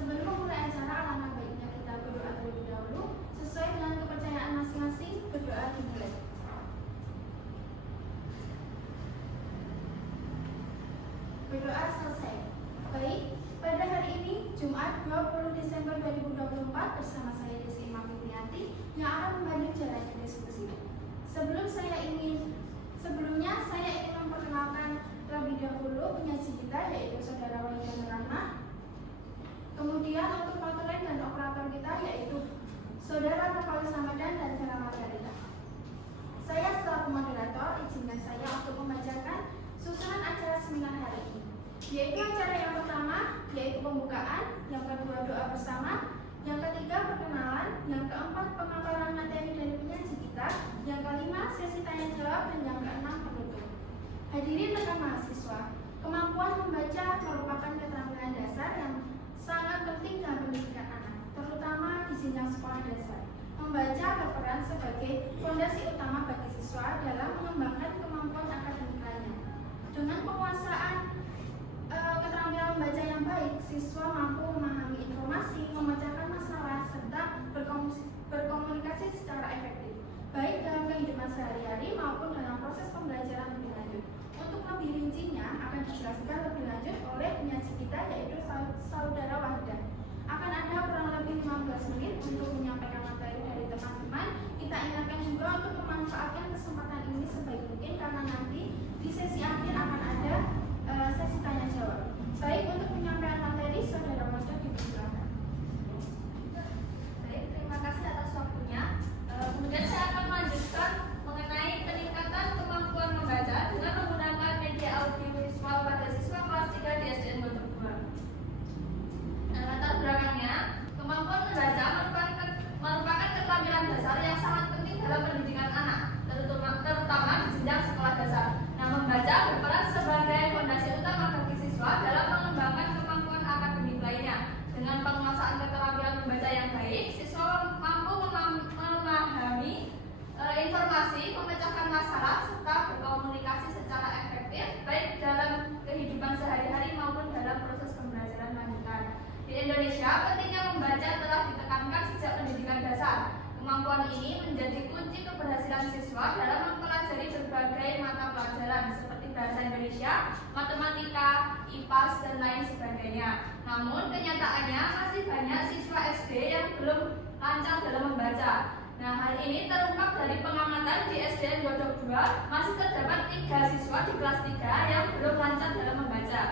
Sebelum memulai acara, alangkah baiknya kita berdoa terlebih dahulu sesuai dengan kepercayaan masing-masing. Berdoa dimulai. Berdoa selesai. Baik, pada hari ini Jumat 20 Desember 2024 bersama saya Desi Mafitrianti yang akan membantu jalannya diskusi. Sebelumnya saya ingin memperkenalkan terlebih dahulu penyaji kita, yaitu Saudara Wahida Nurrahmah. Kemudian untuk patulen dan operator kita, yaitu Saudara Nurpaulus Ramadan dan Vera Margarita. Saya selaku moderator, izinkan saya untuk membacakan susunan acara seminar hari ini, yaitu acara yang pertama yaitu pembukaan, yang kedua doa bersama, yang ketiga perkenalan, yang keempat pemaparan materi dari penyaji kita, yang kelima sesi tanya jawab, dan yang keenam penutup. Hadirin rekan mahasiswa, kemampuan membaca merupakan keterampilan dasar yang sangat penting dalam pendidikan anak, terutama di jenjang sekolah dasar. Membaca berperan sebagai fondasi utama bagi siswa dalam mengembangkan kemampuan akademik lainnya. Dengan penguasaan keterampilan membaca yang baik, siswa mampu memahami informasi, memecahkan masalah, serta berkomunikasi secara efektif, baik dalam kehidupan sehari-hari maupun dalam proses pembelajaran lebih lanjut. Untuk lebih rincinya akan dijelaskan lebih lanjut oleh penyaji kita, yaitu Saudara Wahida. Akan ada kurang lebih 15 menit untuk menyampaikan materi dari teman-teman. Kita ingatkan juga untuk memanfaatkan kesempatan ini sebaik mungkin, karena nanti di sesi akhir akan ada sesi tanya jawab. Baik, untuk penyampaian materi, Saudara Wahida dipersilakan. Baik, terima kasih atas waktunya. Kemudian saya akan melanjutkan mengenai peningkatan kemampuan membaca dengan menggunakan media audiovisual pada siswa kelas 3 di SDN Pondok 2. Nah, latar belakangnya, kemampuan membaca merupakan keterampilan dasar yang sangat penting dalam pendidikan anak, terutama di jenjang sekolah dasar. Nah, membaca berperan sebagai fondasi utama bagi siswa dalam mengembangkan kemampuan akademik lainnya. Dengan penguasaan keterampilan membaca yang baik, siswa mampu memahami informasi, memecahkan masalah, serta berkomunikasi secara efektif, baik dalam kehidupan sehari-hari maupun dalam proses pembelajaran lanjutan. Di Indonesia, pentingnya membaca telah ditekankan sejak pendidikan dasar. Kemampuan ini menjadi kunci keberhasilan siswa dalam mempelajari berbagai mata pelajaran seperti bahasa Indonesia, matematika, IPAS, dan lain sebagainya. Namun, kenyataannya masih banyak siswa SD yang belum lancar dalam membaca. Nah, hal ini terungkap dari pengamatan di SDN Pondok 2, masih terdapat 3 siswa di kelas 3 yang belum lancar dalam membaca.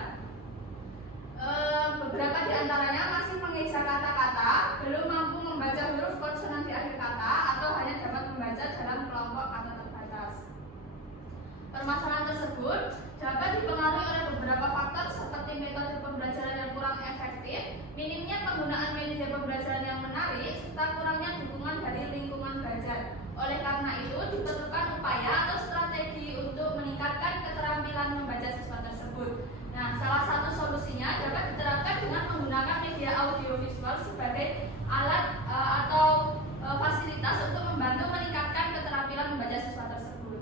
Beberapa di antaranya masih mengeja kata-kata, belum mampu membaca huruf konsonan di akhir kata, atau hanya dapat membaca dalam kelompok kata terbatas. Permasalahan tersebut dapat dipengaruhi oleh beberapa faktor seperti metode pembelajaran yang kurang efektif, minimnya penggunaan media pembelajaran yang menarik, serta kurangnya dukungan dari lingkungan belajar. Oleh karena itu, diperlukan upaya atau strategi untuk meningkatkan keterampilan membaca siswa tersebut. Nah, salah satu solusinya dapat diterapkan dengan menggunakan media audiovisual sebagai alat atau fasilitas untuk membantu meningkatkan keterampilan membaca siswa tersebut.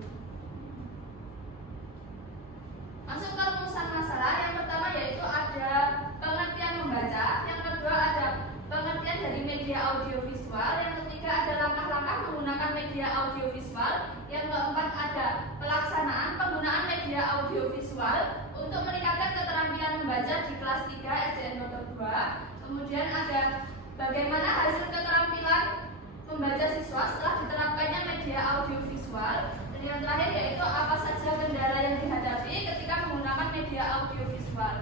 Masuk ke rumusan masalah, yang pertama yaitu ada pengertian membaca, yang kedua ada pengertian dari media audiovisual, yang ketiga ada langkah-langkah menggunakan media audiovisual, yang keempat ada pelaksanaan penggunaan media audiovisual untuk meningkatkan keterampilan membaca di kelas 3 SDN Pondok 2. Kemudian ada bagaimana hasil keterampilan membaca siswa setelah diterapkannya media audiovisual. Dan yang terakhir yaitu apa saja kendala yang dihadapi ketika menggunakan media audiovisual.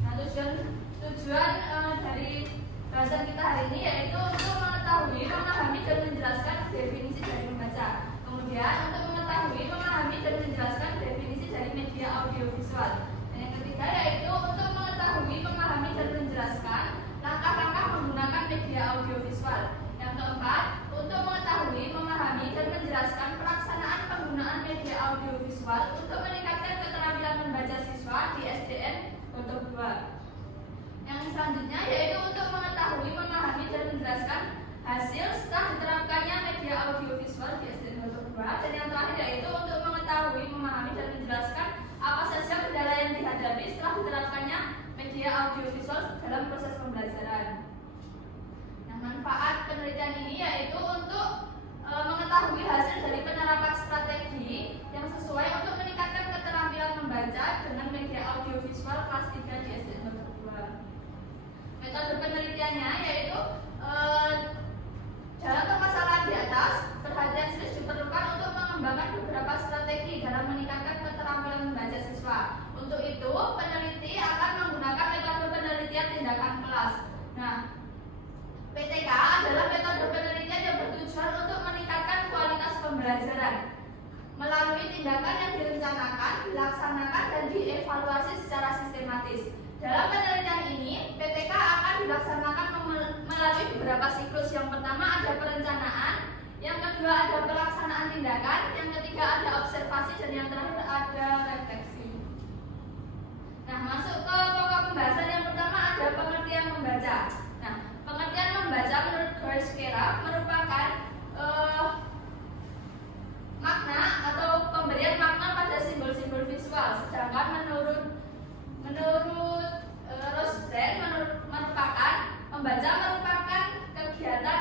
Nah, tujuan dari bahasan kita hari ini yaitu untuk mengetahui, memahami, dan menjelaskan definisi dari membaca. Kemudian untuk mengetahui, memahami, dan menjelaskan definisi dari media audiovisual. Dan yang ketiga yaitu untuk mengetahui, memahami, dan menjelaskan langkah-langkah menggunakan media audiovisual. Yang keempat, untuk mengetahui, memahami, dan menjelaskan pelaksanaan penggunaan media audiovisual untuk meningkatkan keterampilan membaca siswa di SDN Pondok 2. Yang selanjutnya yaitu untuk mengetahui, memahami, dan menjelaskan hasil setelah diterapkannya media audiovisual di SDN Pondok 2. Dan yang terakhir yaitu untuk mengetahui, memahami, dan menjelaskan apa saja kendala yang dihadapi setelah diterapkannya media media audiovisual dalam proses pembelajaran. Nah, manfaat penelitian ini yaitu untuk mengetahui hasil dari penerapan strategi yang sesuai untuk meningkatkan keterampilan membaca dengan media audiovisual kelas 3 di SDN nomor 2. Metode penelitiannya yaitu dalam permasalahan di atas, perhatian serius diperlukan untuk mengembangkan beberapa strategi dalam meningkatkan keterampilan membaca siswa. Untuk itu, peneliti akan menggunakan metode penelitian tindakan kelas. Nah, PTK adalah metode penelitian yang bertujuan untuk meningkatkan kualitas pembelajaran melalui tindakan yang direncanakan, dilaksanakan, dan dievaluasi secara sistematis. Dalam penelitian ini, PTK akan dilaksanakan melalui beberapa siklus. Yang pertama ada perencanaan, yang kedua ada pelaksanaan tindakan, yang ketiga ada observasi, dan yang terakhir ada refleksi. Nah, masuk ke pokok pembahasan. Yang pertama ada pengertian membaca. Nah, pengertian membaca menurut Joyce Carol merupakan makna atau pemberian makna pada simbol-simbol visual. Sedangkan menurut merupakan membaca merupakan kegiatan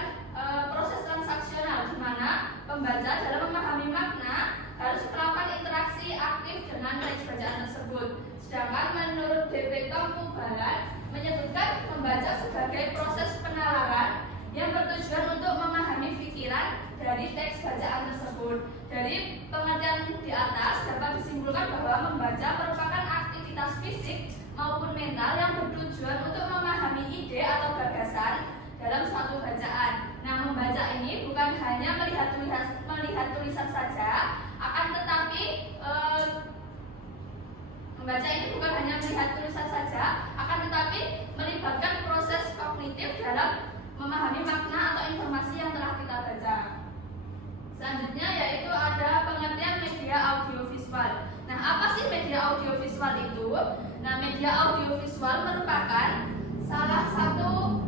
proses transaksional di mana pembaca dalam memahami makna harus melakukan interaksi aktif dengan teks bacaan tersebut. Sedangkan menurut DP Tongkubalan menyebutkan membaca sebagai proses penalaran yang bertujuan untuk memahami pikiran dari teks bacaan tersebut. Dari pengertian di atas dapat disimpulkan bahwa membaca merupakan aktivitas fisik maupun mental yang bertujuan untuk memahami ide atau gagasan dalam suatu bacaan. Nah, membaca ini bukan hanya melihat tulisan saja, akan tetapi melibatkan proses kognitif dalam memahami makna atau informasi yang telah kita baca. Selanjutnya yaitu ada pengertian media audiovisual. Nah, apa sih media audiovisual itu? Nah, media audiovisual merupakan salah satu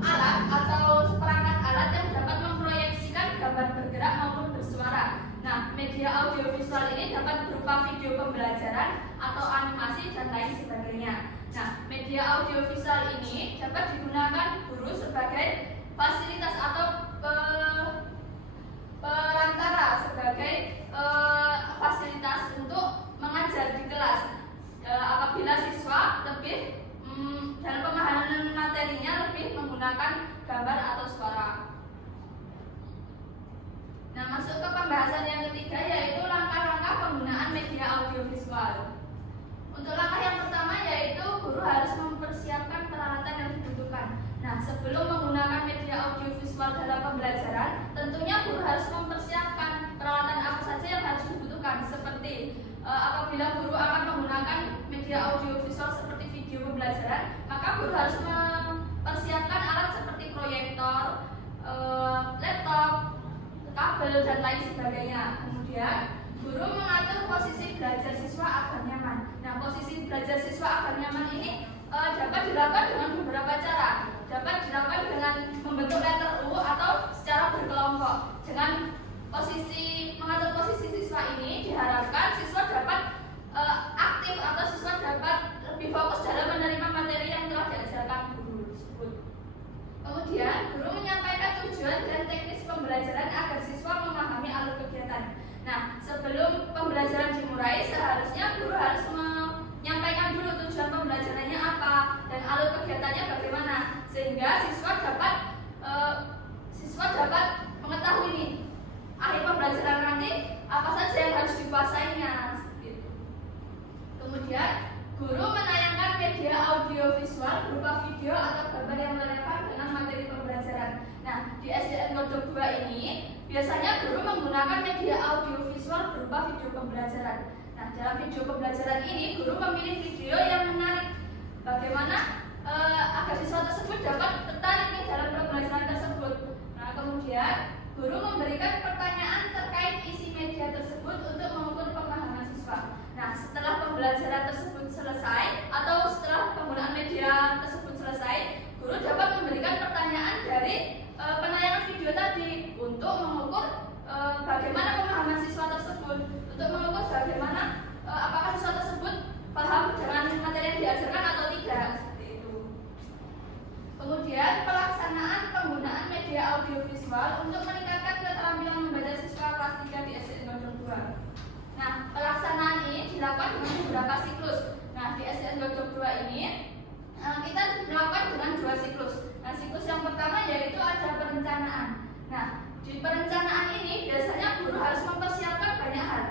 alat atau perangkat alat yang dapat memproyeksikan gambar bergerak maupun bersuara. Nah, media audiovisual ini dapat berupa video pembelajaran atau animasi dan lain sebagainya. Nah, media audiovisual ini dapat digunakan guru sebagai fasilitas atau perantara, sebagai fasilitas untuk mengajar di kelas. Apabila siswa lebih dalam pemahaman materinya lebih menggunakan gambar atau suara. Nah, masuk ke pembahasan yang ketiga yaitu langkah-langkah penggunaan media audiovisual. Untuk langkah yang pertama yaitu guru harus mempersiapkan peralatan yang dibutuhkan. Nah, sebelum menggunakan media audiovisual dalam pembelajaran, tentunya guru harus mempersiapkan peralatan apa saja yang harus dibutuhkan. Seperti apabila guru akan menggunakan media audiovisual seperti video pembelajaran, maka guru harus mempersiapkan alat seperti proyektor, laptop, kabel, dan lain sebagainya. Kemudian guru mengatur posisi belajar siswa agar nyaman. Nah, posisi belajar siswa agar nyaman ini dapat dilakukan dengan beberapa cara. Dapat dilakukan dengan membentuk letter U atau secara berkelompok. Dengan mengatur posisi siswa ini diharapkan siswa dapat aktif atau siswa dapat lebih fokus dalam menerima materi yang telah diajarkan guru tersebut. Kemudian guru menyampaikan tujuan dan teknis pembelajaran agar siswa memahami alur kegiatan. Nah, sebelum pembelajaran dimulai, seharusnya guru harus menyampaikan dulu tujuan pembelajarannya apa dan alur kegiatannya bagaimana, sehingga siswa dapat mengetahui nih akhir pembelajaran nanti apa saja yang harus dikuasainya. Gitu. Kemudian guru menayangkan media audiovisual berupa video atau gambar yang relevan dengan materi pembelajaran. Nah, di SDN Modul 2 ini biasanya guru menggunakan media audiovisual berupa video pembelajaran. Nah, dalam video pembelajaran ini guru memilih video yang menarik. Bagaimana agar siswa tersebut dapat tertarik nih dalam pembelajaran tersebut. Nah, kemudian guru memberikan pertanyaan terkait isi media tersebut untuk mengukur pemahaman siswa. Nah, setelah pembelajaran tersebut selesai atau setelah penggunaan media tersebut selesai, guru dapat memberikan pertanyaan dari penayangan video tadi untuk mengukur bagaimana pemahaman siswa tersebut, untuk mengukur bagaimana apakah siswa tersebut paham dengan materi yang diajarkan atau tidak. Kemudian pelaksanaan penggunaan media audiovisual untuk meningkatkan keterampilan membaca siswa kelas 3 di SDN Godong 2. Nah, pelaksanaan ini dilakukan dengan beberapa siklus. Nah, di SDN Godong 2 ini kita dilakukan dengan 2 siklus. Nah, siklus yang pertama yaitu ada perencanaan. Nah, di perencanaan ini biasanya guru harus mempersiapkan banyak hal.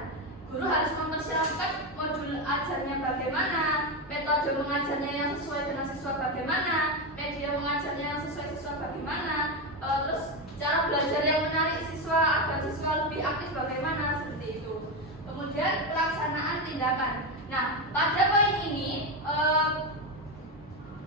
Guru harus mempersiapkan modul ajarnya bagaimana, metode mengajarnya yang sesuai dengan siswa bagaimana, media mengajarnya yang sesuai siswa bagaimana, terus cara belajar yang menarik siswa agar siswa lebih aktif bagaimana, seperti itu. Kemudian pelaksanaan tindakan. Nah, pada poin ini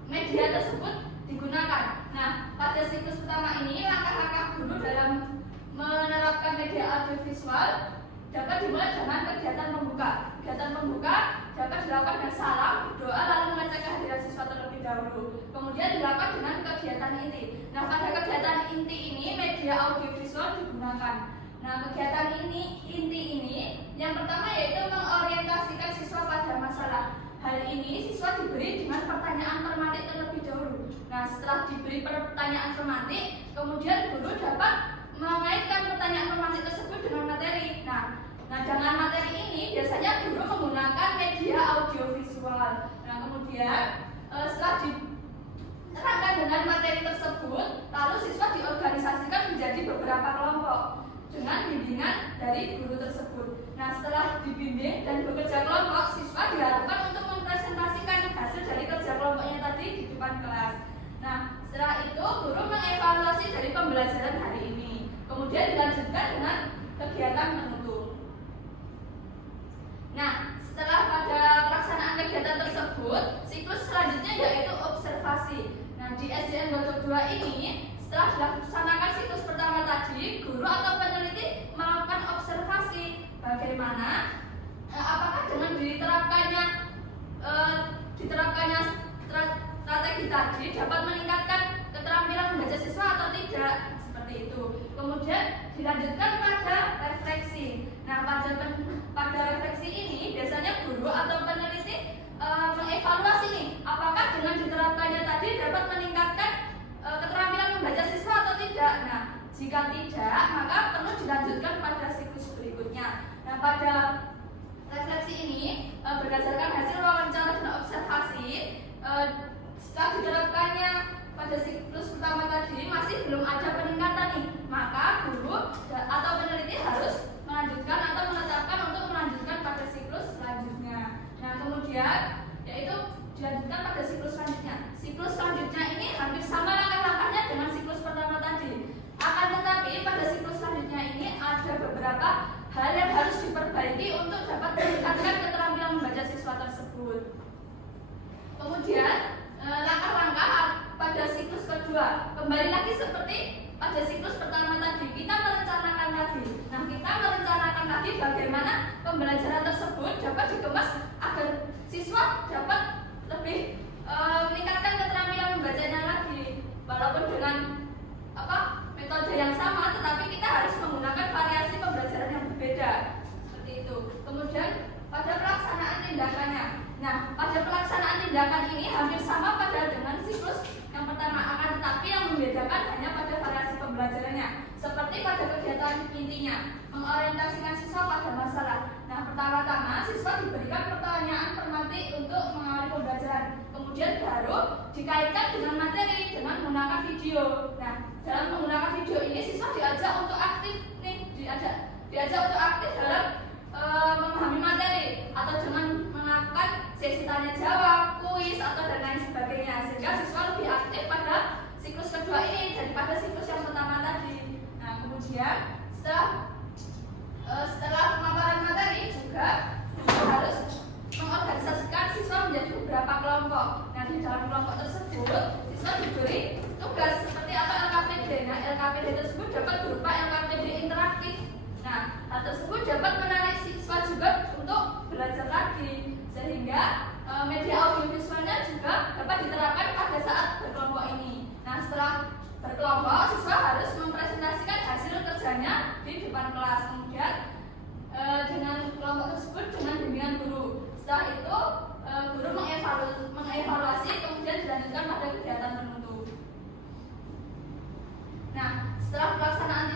media tersebut digunakan. Nah, pada siklus pertama ini langkah-langkah guru dalam menerapkan media audiovisual dapat dimulai dengan kegiatan pembuka. Kegiatan pembuka dapat dilakukan dengan salam, doa, lalu mengecek kehadiran siswa terlebih dahulu. Kemudian dilakukan dengan kegiatan inti. Nah, pada kegiatan inti ini media audiovisual digunakan. Nah, kegiatan inti ini yang pertama yaitu mengorientasikan siswa pada masalah. Hal ini siswa diberi dengan pertanyaan tematik terlebih dahulu. Nah, setelah diberi pertanyaan tematik, kemudian guru dapat mengaitkan pertanyaan tematik tersebut dengan materi. Nah, dengan materi ini biasanya guru menggunakan media audiovisual. Nah, kemudian setelah diterangkan dengan materi tersebut, lalu siswa diorganisasikan menjadi beberapa kelompok dengan bimbingan dari guru tersebut. Nah, setelah dibimbing dan bekerja kelompok, siswa diharapkan untuk mempresentasikan hasil dari kerja kelompoknya tadi di depan kelas. Nah, setelah itu guru mengevaluasi dari pembelajaran hari ini. Kemudian dilanjutkan dengan kegiatan menuntun. Nah, setelah pada pelaksanaan kegiatan tersebut, siklus selanjutnya yaitu observasi. Nah, di SDN Godong 2 ini, setelah dilaksanakan siklus pertama tadi, guru atau peneliti melakukan observasi bagaimana apakah dengan diterapkannya strategi tadi dapat meningkatkan keterampilan membaca siswa atau tidak, seperti itu. Kemudian dilanjutkan pada refleksi. Nah, pada refleksi ini biasanya guru atau peneliti mengevaluasi nih, apakah dengan diterapkannya tadi dapat meningkatkan keterampilan membaca siswa atau tidak. Nah, jika tidak, maka perlu dilanjutkan pada siklus berikutnya. Nah, pada refleksi ini berdasarkan hasil wawancara dan observasi, setelah diterapkannya pada siklus pertama tadi masih belum ada peningkatan nih, maka guru atau peneliti harus melanjutkan atau menetapkan untuk melanjutkan pada siklus selanjutnya. Nah, kemudian yaitu dilanjutkan pada siklus selanjutnya. Siklus selanjutnya ini hampir sama langkah-langkahnya dengan siklus pertama tadi. Akan tetapi pada siklus selanjutnya ini ada beberapa hal yang harus diperbaiki untuk dapat meningkatkan keterampilan membaca siswa tersebut. Kemudian langkah-langkah pada siklus kedua, kembali lagi seperti pada siklus pertama tadi, kita merencanakan lagi. Nah, kita merencanakan lagi bagaimana pembelajaran tersebut dapat dikemas agar siswa dapat lebih meningkatkan keterampilan membacanya lagi, walaupun dengan metode yang sama, tetapi kita harus menggunakan variasi pembelajaran yang berbeda, seperti itu. Kemudian pada pelaksanaan tindakannya. Nah, pada pelaksanaan tindakan ini hampir sama pada dengan siklus yang pertama, akan tetapi yang membedakan hanya pada variasi pembelajarannya. Seperti pada kegiatan intinya, mengorientasikan siswa pada masalah. Nah, pertama-tama siswa diberikan pertanyaan tematik untuk mengawali pembelajaran. Kemudian baru dikaitkan dengan materi dengan menggunakan video. Nah, dalam menggunakan video ini siswa diajak untuk aktif diajak untuk aktif dalam memahami materi atau dengan melakukan sesi tanya jawab, kuis atau dan lain sebagainya, sehingga siswa lebih aktif pada siklus kedua ini daripada siklus yang pertama tadi. Nah, kemudian setelah pemaparan materi juga harus mengorganisasikan siswa menjadi beberapa kelompok. Nah, di dalam kelompok tersebut siswa diberi tugas seperti apa LKPD. Nah, LKPD tersebut dapat berupa LKPD interaktif. Nah, hal tersebut dapat menarik siswa juga untuk belajar lagi, sehingga media audiovisualnya juga dapat diterapkan pada saat berkelompok ini. Nah, setelah berkelompok, siswa harus mempresentasikan hasil kerjanya di depan kelas. Kemudian dengan kelompok tersebut dengan bimbingan guru. Setelah itu guru mengevaluasi, kemudian dilanjutkan pada kegiatan menuntut.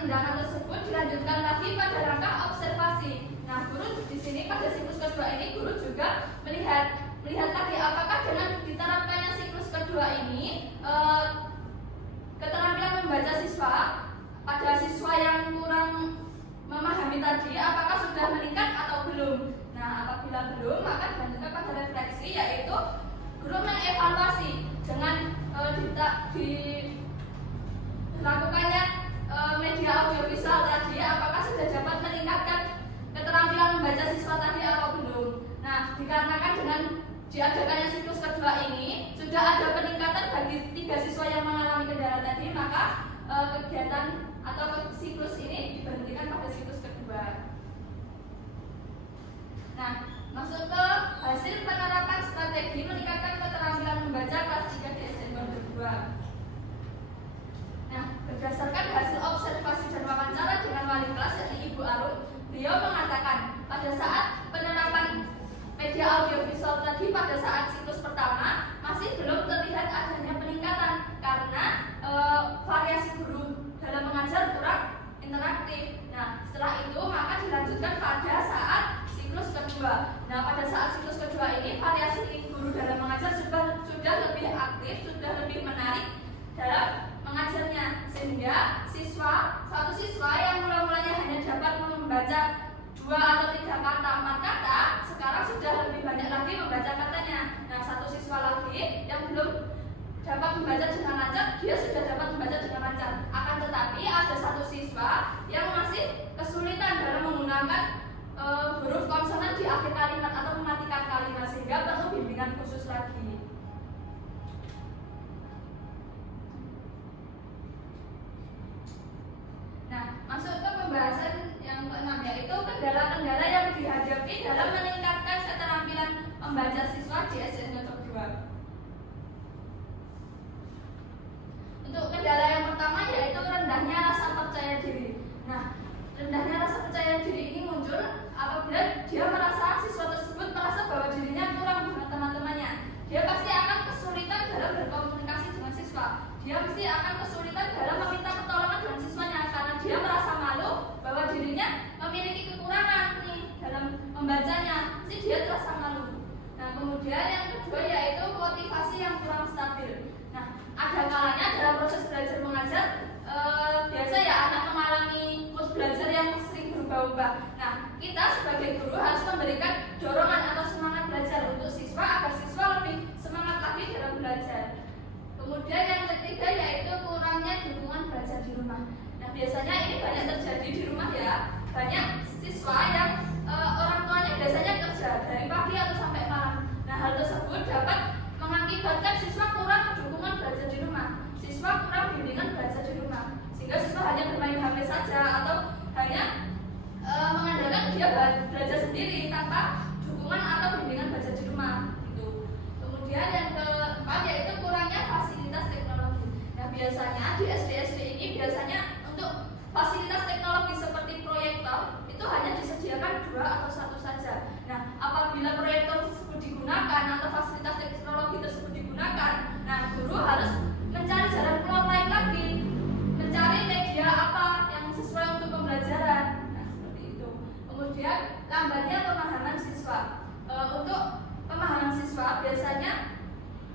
tindakan tersebut dilanjutkan lagi pada langkah observasi. Nah, guru di sini pada siklus kedua ini guru juga melihat lagi apakah dengan diterapkannya siklus kedua ini keterampilan membaca siswa pada siswa yang kurang memahami tadi apakah sudah meningkat atau belum. Nah, apabila belum maka dilanjutkan pada refleksi, yaitu guru mengevaluasi dengan dilakukannya media audiovisual tadi apakah sudah dapat meningkatkan keterampilan membaca siswa tadi atau belum. Nah, dikarenakan dengan diadakannya siklus kedua ini sudah ada peningkatan bagi 3 siswa yang mengalami kendala tadi, maka kegiatan atau siklus ini diberhentikan pada siklus kedua. Nah, masuk ke hasil penerapan strategi meningkatkan keterampilan membaca kelas 3 di SMK 2. Nah, berdasarkan hasil observasi dan wawancara dengan wali kelas yakni Ibu Arun, beliau mengatakan pada saat penerapan media audiovisual tadi pada saat siklus pertama masih belum terlihat adanya peningkatan karena variasi guru dalam mengajar kurang interaktif. Nah, setelah itu maka dilanjutkan pada saat siklus kedua. Nah, pada saat siklus kedua ini variasi guru dalam mengajar sudah lebih aktif, sudah lebih menarik dalam mengajarnya, sehingga suatu siswa yang mula-mulanya hanya dapat membaca 2 atau 3 kata, 4 kata, sekarang sudah lebih banyak lagi membaca katanya. Nah, satu siswa lagi yang belum dapat membaca dengan lancar, dia sudah dapat membaca dengan lancar. Akan tetapi ada satu siswa yang masih kesulitan dalam menggunakan huruf konsonan di akhir kalimat atau mematikan kalimat, sehingga perlu bimbingan khusus lagi. Nah, masuk ke pembahasan yang ke-6, yaitu kendala-kendala yang dihadapi dalam meningkatkan keterampilan membaca siswa di SMK 2. Untuk kendala yang pertama yaitu rendahnya rasa percaya diri. Nah, rendahnya rasa percaya diri ini muncul apabila dia merasa siswa tersebut merasa bahwa dirinya kurang dengan teman-temannya. Dia pasti akan kesulitan dalam berkomunikasi dengan siswa. Dia pasti akan kesulitan dalam meminta pertolongan dengan siswanya karena dia merasa malu bahwa dirinya memiliki kekurangan nih dalam membacanya. Jadi dia terasa malu. Nah, kemudian yang kedua yaitu motivasi yang kurang stabil. Nah, ada kalanya dalam proses belajar mengajar biasa ya anak mengalami mood belajar yang sering berubah-ubah. Nah, kita sebagai guru harus memberikan dorongan atau semangat belajar untuk siswa agar siswa lebih semangat lagi dalam belajar. Kemudian yang ketiga yaitu kurangnya dukungan belajar di rumah. Nah, biasanya ini banyak terjadi di rumah ya. Banyak siswa yang orang tuanya biasanya kerja dari pagi atau sampai malam. Nah, hal tersebut dapat mengakibatkan siswa kurang dukungan belajar di rumah. Siswa kurang bimbingan belajar di rumah. Sehingga siswa hanya bermain HP saja atau hanya mengandalkan dia belajar sendiri tanpa dukungan atau bimbingan belajar di rumah. Gitu. Kemudian yang keempat yaitu kurangnya fasilitas teknologi. Nah, biasanya di SD ini biasanya untuk fasilitas teknologi seperti proyektor itu hanya disediakan 2 atau 1 saja. Nah, apabila proyektor tersebut digunakan atau fasilitas teknologi tersebut digunakan, nah guru harus mencari jalan keluar lain lagi, mencari media apa yang sesuai untuk pembelajaran. Nah, seperti itu. Kemudian lambatnya pemahaman siswa. Untuk pemahaman siswa biasanya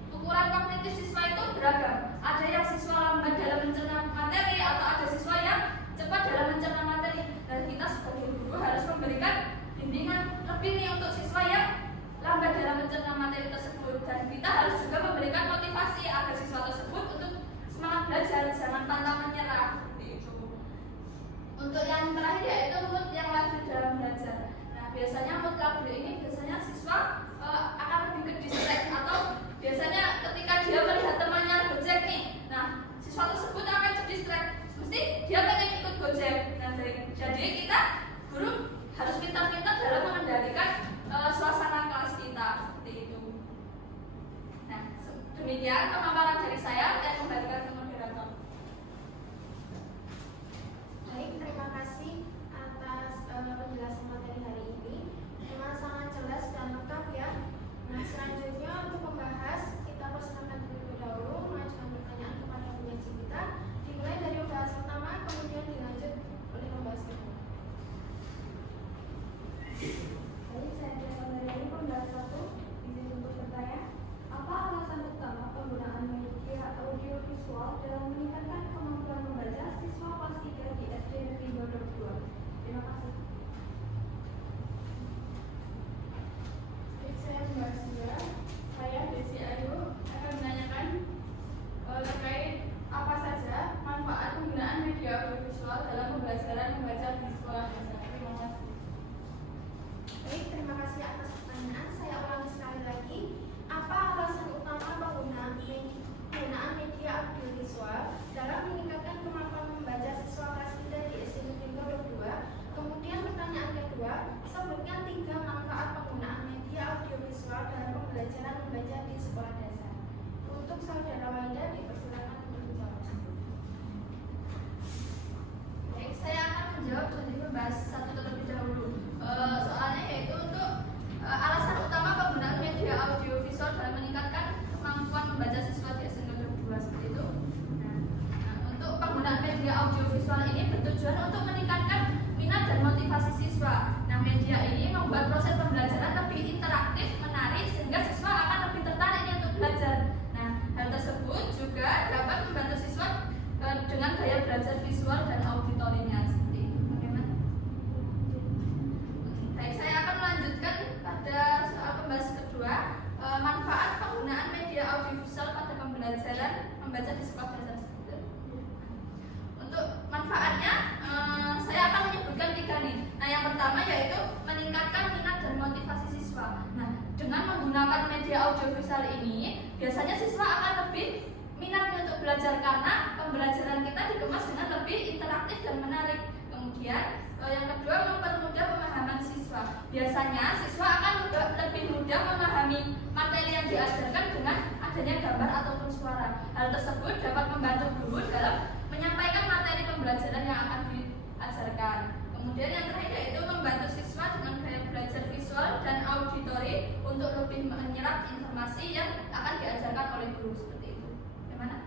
ukuran kognitif siswa itu beragam. Ada yang siswa lambat dalam mencerna materi atau ada siswa yang cepat dalam mencerna materi. Dan kita sebagai guru harus memberikan bimbingan lebih nih untuk siswa yang lambat dalam mencerna materi tersebut. Dan kita harus juga memberikan motivasi agar siswa tersebut untuk semangat belajar, jangan pantang menyerah. Seperti itu. Untuk yang terakhir yaitu mood yang labil dalam belajar. Nah, biasanya mood labil ini biasanya siswa akan lebih ke distract atau biasanya ketika dia melihat temannya bercek Waida dipersilakan untuk menjawab. Baik, saya akan menjawab jadi membahas satu terlebih dahulu. Soalnya yaitu untuk alasan utama penggunaan media audiovisual dalam meningkatkan kemampuan membaca siswa di SMK Negeri 2 seperti itu. Nah, untuk penggunaan media audiovisual ini bertujuan untuk meningkatkan minat dan motivasi siswa. Nah, media ini membuat proses pembelajaran lebih interaktif, menarik, sehingga siswa akan lebih tertarik untuk belajar. Nah, hal tersebut juga dapat membantu siswa dengan gaya belajar visual dan auditorinya seperti itu. Bagaimana? Baik, saya akan melanjutkan pada soal pembahasan kedua, manfaat penggunaan media audiovisual pada pembelajaran membaca di sekolah dasar tersebut. Untuk manfaatnya, saya akan menyebutkan 3 nih. Nah, yang pertama yaitu meningkatkan minat dan motivasi siswa. Nah, dengan menggunakan media audiovisual ini, biasanya siswa akan lebih minat untuk belajar karena pembelajaran kita dikemas dengan lebih interaktif dan menarik. Kemudian yang kedua, mempermudah pemahaman siswa. Biasanya siswa akan lebih mudah memahami materi yang diajarkan dengan adanya gambar ataupun suara. Hal tersebut dapat membantu guru dalam menyampaikan materi pembelajaran yang akan diajarkan. Kemudian yang terakhir yaitu membantu siswa dengan gaya belajar visual dan auditori untuk lebih menyerap informasi yang akan diajarkan oleh guru seperti itu. Bagaimana?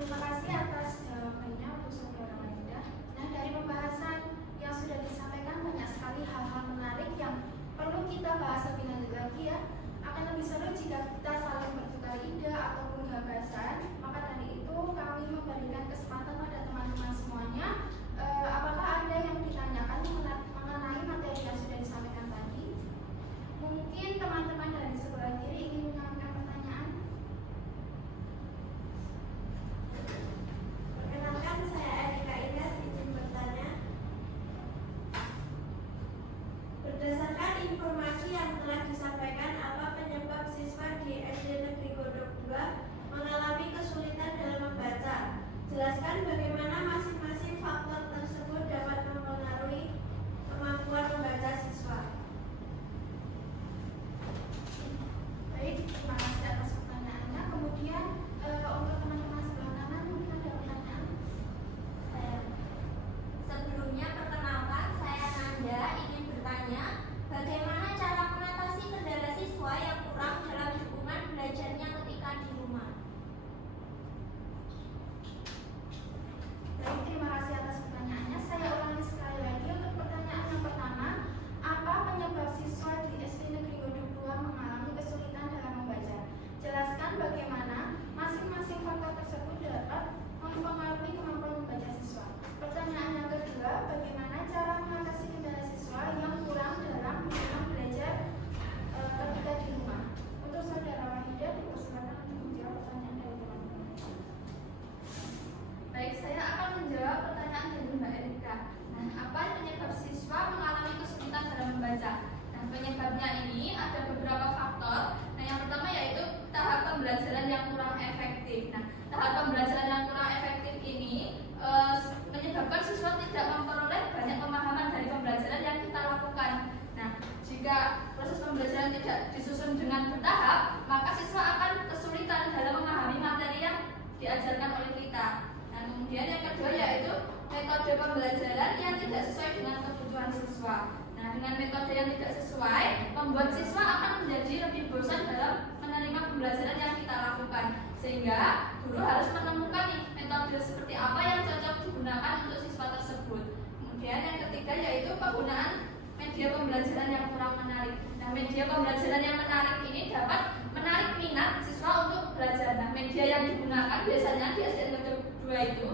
Terima kasih atas jawabannya untuk saudara Waida. Nah, dari pembahasan yang sudah disampaikan banyak sekali hal-hal menarik yang perlu kita bahas lebih lanjut lagi ya. Akan lebih seru jika kita saling bertukar ide ataupun gagasan. Maka dari itu kami memberikan kesempatan pada teman-teman semuanya. Apakah ada yang ditanyakan mengenai materi yang sudah disampaikan tadi? Mungkin teman-teman dari sebelah kiri ingin menyampaikan pertanyaan. Perkenalkan, saya Erika Ines, izin bertanya. Berdasarkan informasi yang telah disampaikan, apa penyebab siswa di SD Negeri Godok 2 mengalami kesulitan dalam membaca? Jelaskan bagaimana masing-masing faktor tersebut dapat mempengaruhi kemampuan membaca siswa. Baik, terima kasih atas pertanyaannya. Kemudian untuk teman-teman sebelah kanan mungkin ada pertanyaan. Sebelumnya, perkenalkan, saya Nanda, ingin bertanya bagaimana cara mengatasi kendala siswa yang kurang dalam dukungan belajarnya ketika di rumah. Baik, terima kasih atas pertanyaannya. Saya ulangi sekali lagi untuk pertanyaan yang pertama. Apa penyebab siswa di SD Negeri Godok 2 mengalami kesulitan dalam membaca? Jelaskan bagaimana masing-masing faktor tersebut dapat mempengaruhi kemampuan membaca siswa. Pertanyaan yang kedua, bagaimana cara mengatasi kendala siswa yang kurang dalam dukungan belajar ketika di rumah? Untuk saudara Wahida dipersilakan untuk menjawab pertanyaan dari teman-teman. Baik, saya akan menjawab pertanyaan dari Mbak Erika. Nah, apa penyebab siswa mengalami kesulitan dalam membaca? Nah, penyebabnya ini ada beberapa faktor. Nah, yang pertama yaitu tahap pembelajaran yang kurang efektif. Nah, tahap pembelajaran yang kurang efektif ini menyebabkan siswa tidak memperoleh banyak pemahaman dari pembelajaran yang kita lakukan. Nah, jika proses pembelajaran tidak disusun dengan bertahap, maka siswa akan kesulitan dalam memahami materi yang diajarkan oleh kita. Nah, kemudian yang kedua yaitu metode pembelajaran yang tidak sesuai dengan kebutuhan siswa. Nah, dengan metode yang tidak sesuai, membuat siswa akan menjadi lebih bosan dalam menerima pembelajaran yang kita lakukan. Sehingga guru harus menemukan nih metode seperti apa yang cocok digunakan untuk siswa tersebut. Kemudian yang ketiga yaitu penggunaan media pembelajaran yang kurang menarik. Nah, media pembelajaran yang menarik ini dapat menarik minat siswa untuk belajar. Nah, media yang digunakan biasanya di SD Negeri 2 itu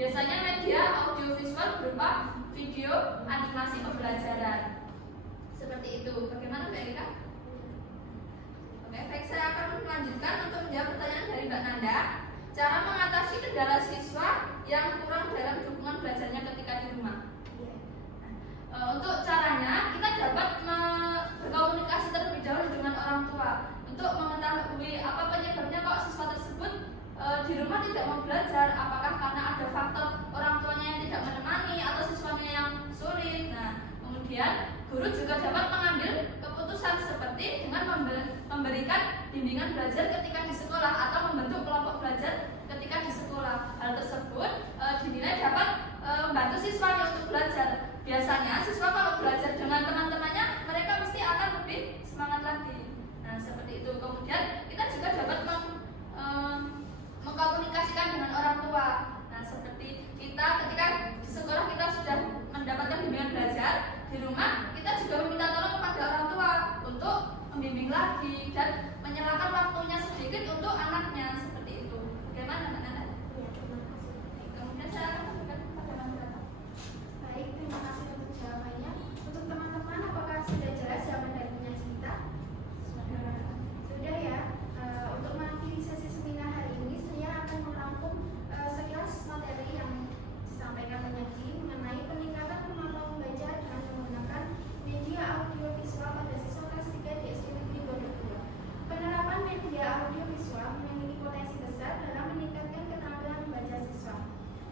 biasanya media audiovisual berupa video animasi pembelajaran. Seperti itu. Bagaimana Mbak Erika? Oke, baik, saya akan melanjutkan untuk menjawab pertanyaan dari Mbak Nanda. Cara mengatasi kendala siswa yang kurang dalam dukungan belajarnya ketika di rumah. Untuk caranya, kita dapat berkomunikasi terlebih dahulu dengan orang tua untuk mengetahui apa penyebabnya kok siswa tersebut di rumah tidak mau belajar. Apakah karena ada faktor orang tuanya yang tidak menemani atau siswanya yang sulit. Nah, kemudian guru juga dapat mengambil keputusan keputusan seperti dengan memberikan bimbingan belajar ketika di sekolah atau membentuk kelompok belajar ketika di sekolah. Hal tersebut dinilai dapat membantu siswa untuk belajar. Biasanya siswa kalau belajar dengan teman-temannya, mereka mesti akan lebih semangat lagi. Nah, seperti itu. Kemudian kita juga dapat mengkomunikasikan dengan orang tua. Nah, seperti kita ketika di sekolah kita sudah mendapatkan bimbingan belajar, di rumah kita juga meminta tolong kepada orang tua untuk membimbing lagi dan menyerahkan waktunya sedikit untuk anaknya, seperti itu. Bagaimana, Mbak Nana? Ya, terima kasih. Kemudian saya akan berikan kepada Mbak Nana. Baik, terima kasih untuk jawabannya. Untuk teman-teman, apakah sudah jelas jawaban dari penyaji kita? Sudah ya. Untuk mengakhiri sesi seminar hari ini, saya akan merangkum sekilas materi yang disampaikan penyaji mengenai peningkatan kemampuan membaca dengan menggunakan media audiovisual pada siswa kelas 3 di SD Negeri Pondok 2. Penerapan media audiovisual memiliki potensi besar dalam meningkatkan keterampilan membaca siswa.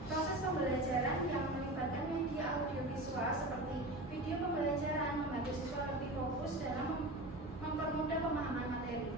Proses pembelajaran yang melibatkan media audiovisual seperti video pembelajaran membantu siswa lebih fokus dalam mempermudah pemahaman materi.